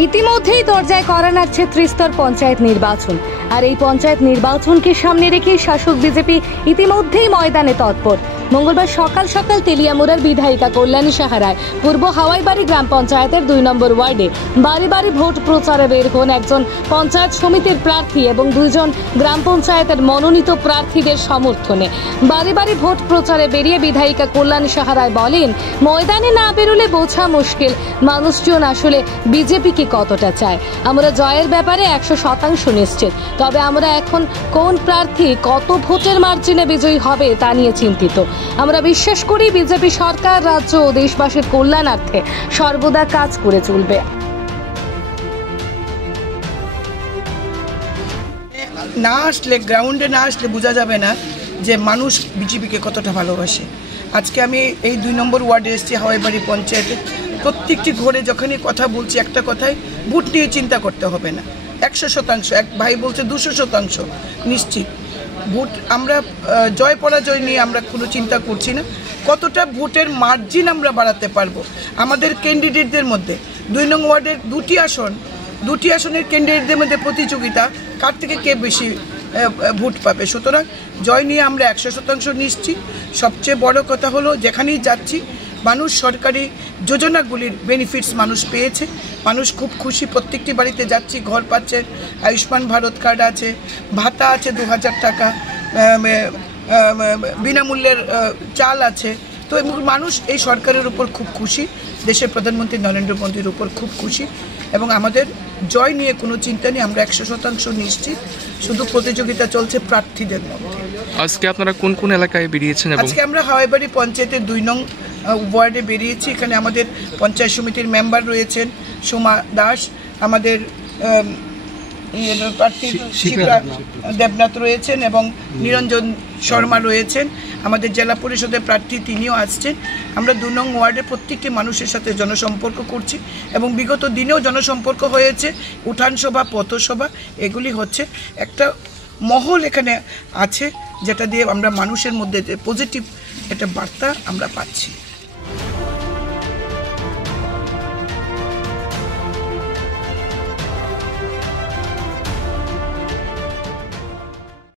ইতিমধ্যেই দরজায় করা নাড়ছে ত্রিস্তর পঞ্চায়েত নির্বাচন। আর এই পঞ্চায়েত নির্বাচনকে সামনে রেখে শাসক বিজেপি ইতিমধ্যেই ময়দানে তৎপর। মঙ্গলবার সকাল সকাল তেলিয়ামুড়ার বিধায়িকা কল্যাণী সাহারায় পূর্ব হাওয়াইবাড়ি গ্রাম পঞ্চায়েতের 2 নম্বর ওয়ার্ডে বাড়ি বাড়ি ভোট প্রচারে বের হন একজন পঞ্চায়েত সমিতির প্রার্থী এবং 2 জন গ্রাম পঞ্চায়েতের মনোনীত প্রার্থীদের সমর্থনে। বাড়ি বাড়ি ভোট প্রচারে বেরিয়ে বিধায়িকা কল্যাণী সাহারায় বলেন, ময়দানে না বেরোলে বোঝা মুশকিল মানুষজন আসলে বিজেপিকে কতটা চায়। আমরা জয়ের ব্যাপারে 100% নিশ্চিত, তবে আমরা এখন কোন প্রার্থী কত ভোটের মার্জিনে বিজয়ী হবে তা নিয়ে চিন্তিত। আমরা বিশ্বাস করি বিজেপি সরকার রাজ্য ও দেশবাসীর কল্যাণার্থে সর্বদা কাজ করে চলবে। না আসলে গ্রাউন্ডে না আসলে বোঝা যাবে না যে মানুষ বিজেপিকে কতটা ভালোবাসে। আজকে আমি এই 2 নম্বর ওয়ার্ডে এসেছি হাওয়াইবাড়ি পঞ্চায়েতে। প্রত্যেকটি ঘরে যখনই কথা বলছি একটা কথাই, ভোট নিয়ে চিন্তা করতে হবে না, 100%। এক ভাই বলছে 200% নিশ্চিত ভোট। আমরা জয় পরাজয় নিয়ে আমরা কোনো চিন্তা করছি না, কতটা ভোটের মার্জিন আমরা বাড়াতে পারবো। আমাদের ক্যান্ডিডেটদের মধ্যে 2 নং ওয়ার্ডের 2টি আসনের ক্যান্ডিডেটদের মধ্যে প্রতিযোগিতা, কার থেকে কে বেশি ভোট পাবে। সুতরাং জয় নিয়ে আমরা 100% নিশ্চিত। সবচেয়ে বড় কথা হলো, যেখানেই যাচ্ছি মানুষ সরকারি যোজনাগুলির বেনিফিটস মানুষ পেয়েছে, মানুষ খুব খুশি। প্রত্যেকটি বাড়িতে যাচ্ছি, ঘর পাচ্ছে, আয়ুষ্মান ভারত কার্ড আছে, ভাতা আছে 2000 টাকা, বিনামূল্যের চাল আছে। তো মানুষ এই সরকারের উপর খুব খুশি, দেশের প্রধানমন্ত্রী নরেন্দ্র মোদীর উপর খুব খুশি এবং আমাদের জয় নিয়ে কোনো চিন্তা নেই। আমরা 100% নিশ্চিত। শুধু প্রতিযোগিতা চলছে প্রার্থীদের মধ্যে। আজকে আপনারা কোন কোন এলাকায় বেরিয়েছেন? আজকে আমরা হাওয়াইবাড়ি পঞ্চায়েতের 2 নং ওয়ার্ডে বেরিয়েছি। এখানে আমাদের পঞ্চায়েত সমিতির মেম্বার রয়েছেন সোমা দাস, আমাদের প্রার্থী শিখা দেবনাথ রয়েছেন এবং নিরঞ্জন শর্মা রয়েছেন। আমাদের জেলা পরিষদের প্রার্থী তিনিও আসছেন। আমরা 2 নং ওয়ার্ডে প্রত্যেকটি মানুষের সাথে জনসম্পর্ক করছি এবং বিগত দিনেও জনসম্পর্ক হয়েছে, উঠান সভা, পথসভা, এগুলি হচ্ছে। একটা মহল এখানে আছে যেটা দিয়ে আমরা মানুষের মধ্যে যে পজিটিভ একটা বার্তা আমরা পাচ্ছি।